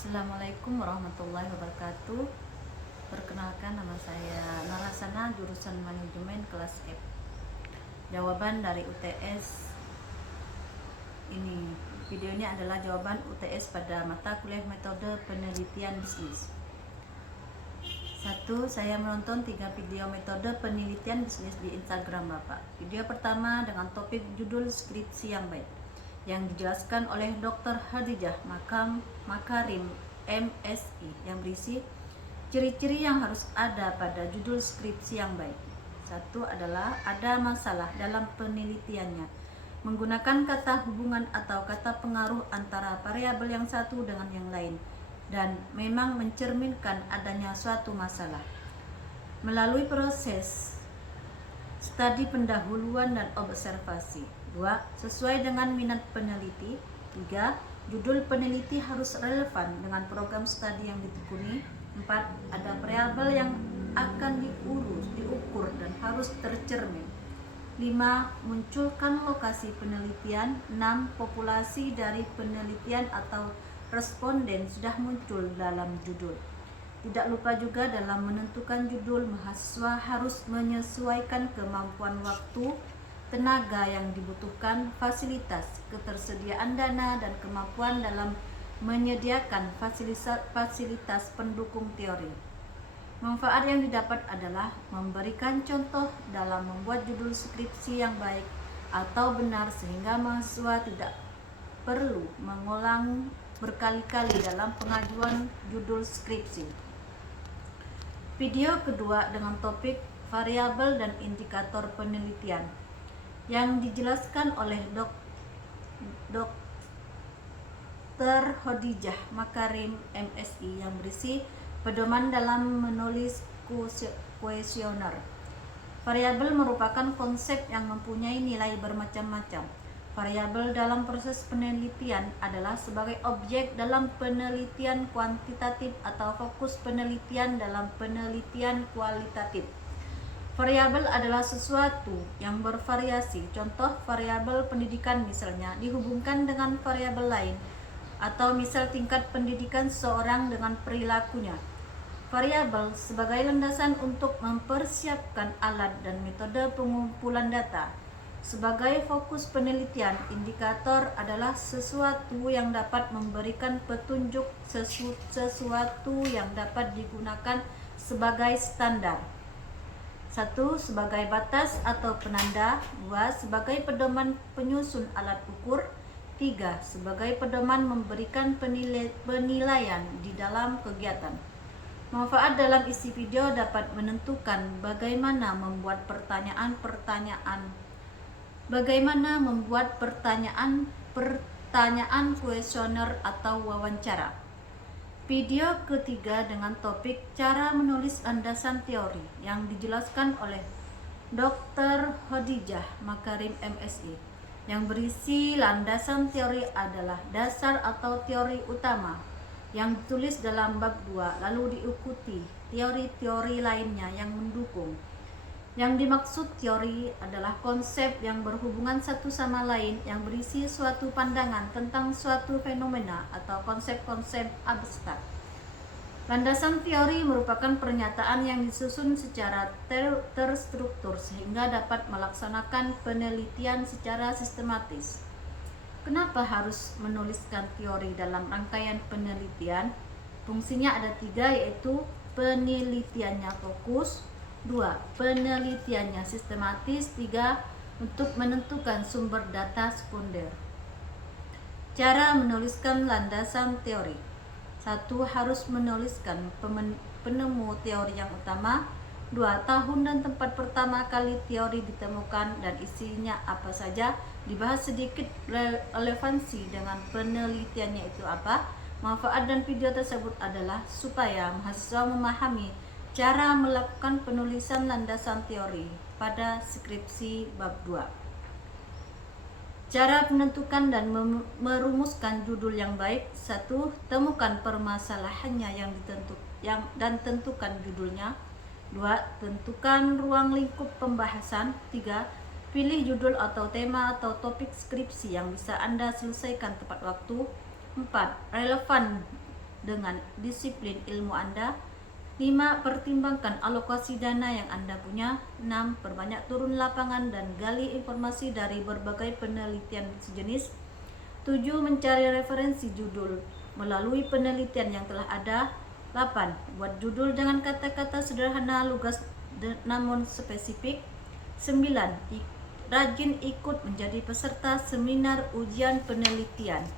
Assalamualaikum warahmatullahi wabarakatuh. Perkenalkan, nama saya Narasana, jurusan manajemen kelas F. Jawaban dari UTS ini. Video ini adalah jawaban UTS pada mata kuliah metode penelitian bisnis. 1. Saya menonton 3 video metode penelitian bisnis di Instagram Bapak. Video pertama dengan topik judul skripsi yang baik, yang dijelaskan oleh Dr. Khadijah Makarim MSI, yang berisi ciri-ciri yang harus ada pada judul skripsi yang baik. 1 adalah ada masalah dalam penelitiannya, menggunakan kata hubungan atau kata pengaruh antara variabel yang satu dengan yang lain, dan memang mencerminkan adanya suatu masalah. Melalui proses studi pendahuluan dan observasi. 2. Sesuai dengan minat peneliti. 3. Judul peneliti harus relevan dengan program studi yang ditekuni. 4. Ada variabel yang akan diukur dan harus tercermin. 5. Munculkan lokasi penelitian. 6. Populasi dari penelitian atau responden sudah muncul dalam judul. Tidak lupa juga dalam menentukan judul, mahasiswa harus menyesuaikan kemampuan waktu, tenaga yang dibutuhkan, fasilitas, ketersediaan dana, dan kemampuan dalam menyediakan fasilitas pendukung teori. Manfaat yang didapat adalah memberikan contoh dalam membuat judul skripsi yang baik atau benar, sehingga mahasiswa tidak perlu mengulang berkali-kali dalam pengajuan judul skripsi. Video kedua dengan topik variabel dan indikator penelitian, yang dijelaskan oleh Dr. Khadijah Makarim MSI, yang berisi pedoman dalam menulis kuesioner. Variabel merupakan konsep yang mempunyai nilai bermacam-macam. Variabel dalam proses penelitian adalah sebagai objek dalam penelitian kuantitatif atau fokus penelitian dalam penelitian kualitatif. Variabel adalah sesuatu yang bervariasi. Contoh variabel pendidikan misalnya dihubungkan dengan variabel lain, atau misal tingkat pendidikan seseorang dengan perilakunya. Variabel sebagai landasan untuk mempersiapkan alat dan metode pengumpulan data. Sebagai fokus penelitian, indikator adalah sesuatu yang dapat memberikan petunjuk, sesuatu yang dapat digunakan sebagai standar. 1. Sebagai batas atau penanda. 2. Sebagai pedoman penyusun alat ukur. 3. Sebagai pedoman memberikan penilaian di dalam kegiatan. Manfaat dalam isi video dapat menentukan bagaimana membuat pertanyaan kuesioner atau wawancara. Video ketiga dengan topik cara menulis landasan teori, yang dijelaskan oleh Dr. Khadijah Makarim MSI, yang berisi landasan teori adalah dasar atau teori utama yang ditulis dalam bab 2, lalu diikuti teori-teori lainnya yang mendukung. Yang dimaksud teori adalah konsep yang berhubungan satu sama lain, yang berisi suatu pandangan tentang suatu fenomena atau konsep-konsep abstrak. Landasan teori merupakan pernyataan yang disusun secara terstruktur sehingga dapat melaksanakan penelitian secara sistematis. Kenapa harus menuliskan teori dalam rangkaian penelitian? Fungsinya ada 3, yaitu penelitiannya fokus, 2. Penelitiannya sistematis, 3. Untuk menentukan sumber data sekunder. Cara menuliskan landasan teori. 1. Harus menuliskan penemu teori yang utama. 2. Tahun dan tempat pertama kali teori ditemukan dan isinya apa saja. Dibahas sedikit relevansi dengan penelitiannya itu apa. Manfaat dan video tersebut adalah supaya mahasiswa memahami cara melakukan penulisan landasan teori pada skripsi bab 2. Cara menentukan dan merumuskan judul yang baik. 1. Temukan permasalahannya dan tentukan judulnya. 2. Tentukan ruang lingkup pembahasan. 3. Pilih judul atau tema atau topik skripsi yang bisa Anda selesaikan tepat waktu. 4. Relevan dengan disiplin ilmu Anda. 5. Pertimbangkan alokasi dana yang Anda punya. 6. Perbanyak turun lapangan dan gali informasi dari berbagai penelitian sejenis. 7. Mencari referensi judul melalui penelitian yang telah ada. 8. Buat judul dengan kata-kata sederhana, lugas, namun spesifik. 9. Rajin ikut menjadi peserta seminar ujian penelitian.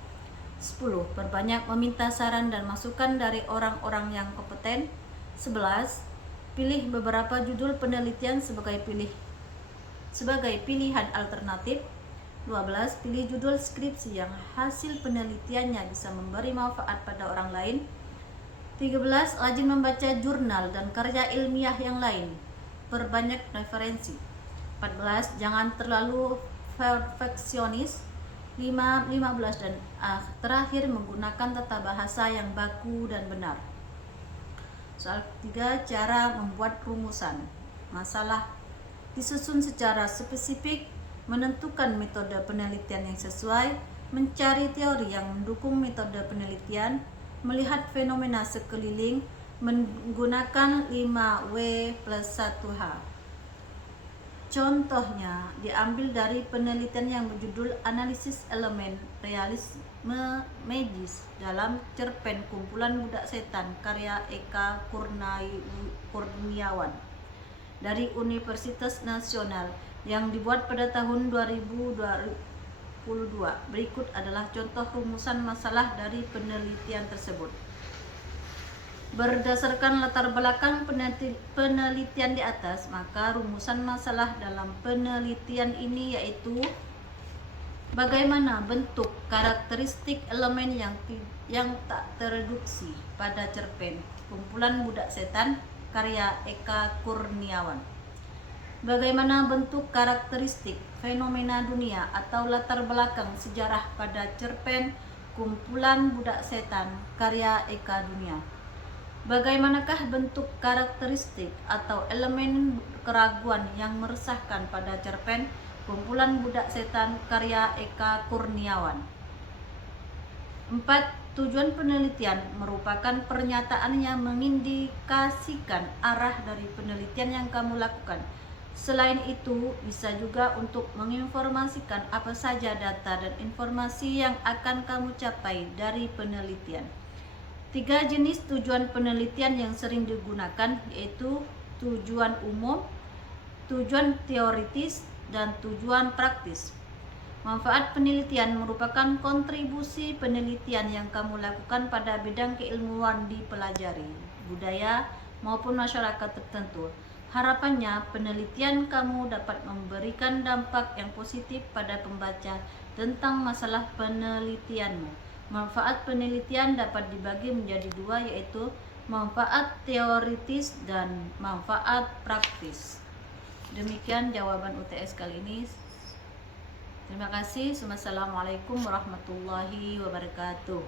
10. Perbanyak meminta saran dan masukan dari orang-orang yang kompeten. 11. Pilih beberapa judul penelitian sebagai pilihan alternatif. 12. Pilih judul skripsi yang hasil penelitiannya bisa memberi manfaat pada orang lain. 13. Rajin membaca jurnal dan karya ilmiah yang lain. Perbanyak referensi. 14. Jangan terlalu perfeksionis. 15 dan terakhir, menggunakan tata bahasa yang baku dan benar. Soal 3. Cara membuat rumusan masalah. Disusun secara spesifik, menentukan metode penelitian yang sesuai, mencari teori yang mendukung metode penelitian, melihat fenomena sekeliling, menggunakan 5W+1H. Contohnya diambil dari penelitian yang berjudul Analisis Elemen Realisme Magis dalam cerpen Kumpulan Budak Setan karya Eka Kurniawan dari Universitas Nasional yang dibuat pada tahun 2022. Berikut adalah contoh rumusan masalah dari penelitian tersebut. Berdasarkan latar belakang penelitian di atas, maka rumusan masalah dalam penelitian ini yaitu: bagaimana bentuk karakteristik elemen yang tak tereduksi pada cerpen Kumpulan Budak Setan karya Eka Kurniawan. Bagaimana bentuk karakteristik fenomena dunia atau latar belakang sejarah pada cerpen Kumpulan Budak Setan karya Eka Dunia. Bagaimanakah bentuk karakteristik atau elemen keraguan yang meresahkan pada cerpen Kumpulan Budak Setan karya Eka Kurniawan. 4. Tujuan penelitian merupakan pernyataan yang mengindikasikan arah dari penelitian yang kamu lakukan. Selain itu, bisa juga untuk menginformasikan apa saja data dan informasi yang akan kamu capai dari penelitian. 3 jenis tujuan penelitian yang sering digunakan yaitu tujuan umum, tujuan teoritis, dan tujuan praktis. Manfaat penelitian merupakan kontribusi penelitian yang kamu lakukan pada bidang keilmuan dipelajari, budaya, maupun masyarakat tertentu. Harapannya penelitian kamu dapat memberikan dampak yang positif pada pembaca tentang masalah penelitianmu. Manfaat penelitian dapat dibagi menjadi 2, yaitu manfaat teoritis dan manfaat praktis. Demikian jawaban UTS kali ini. Terima kasih. Wassalamualaikum warahmatullahi wabarakatuh.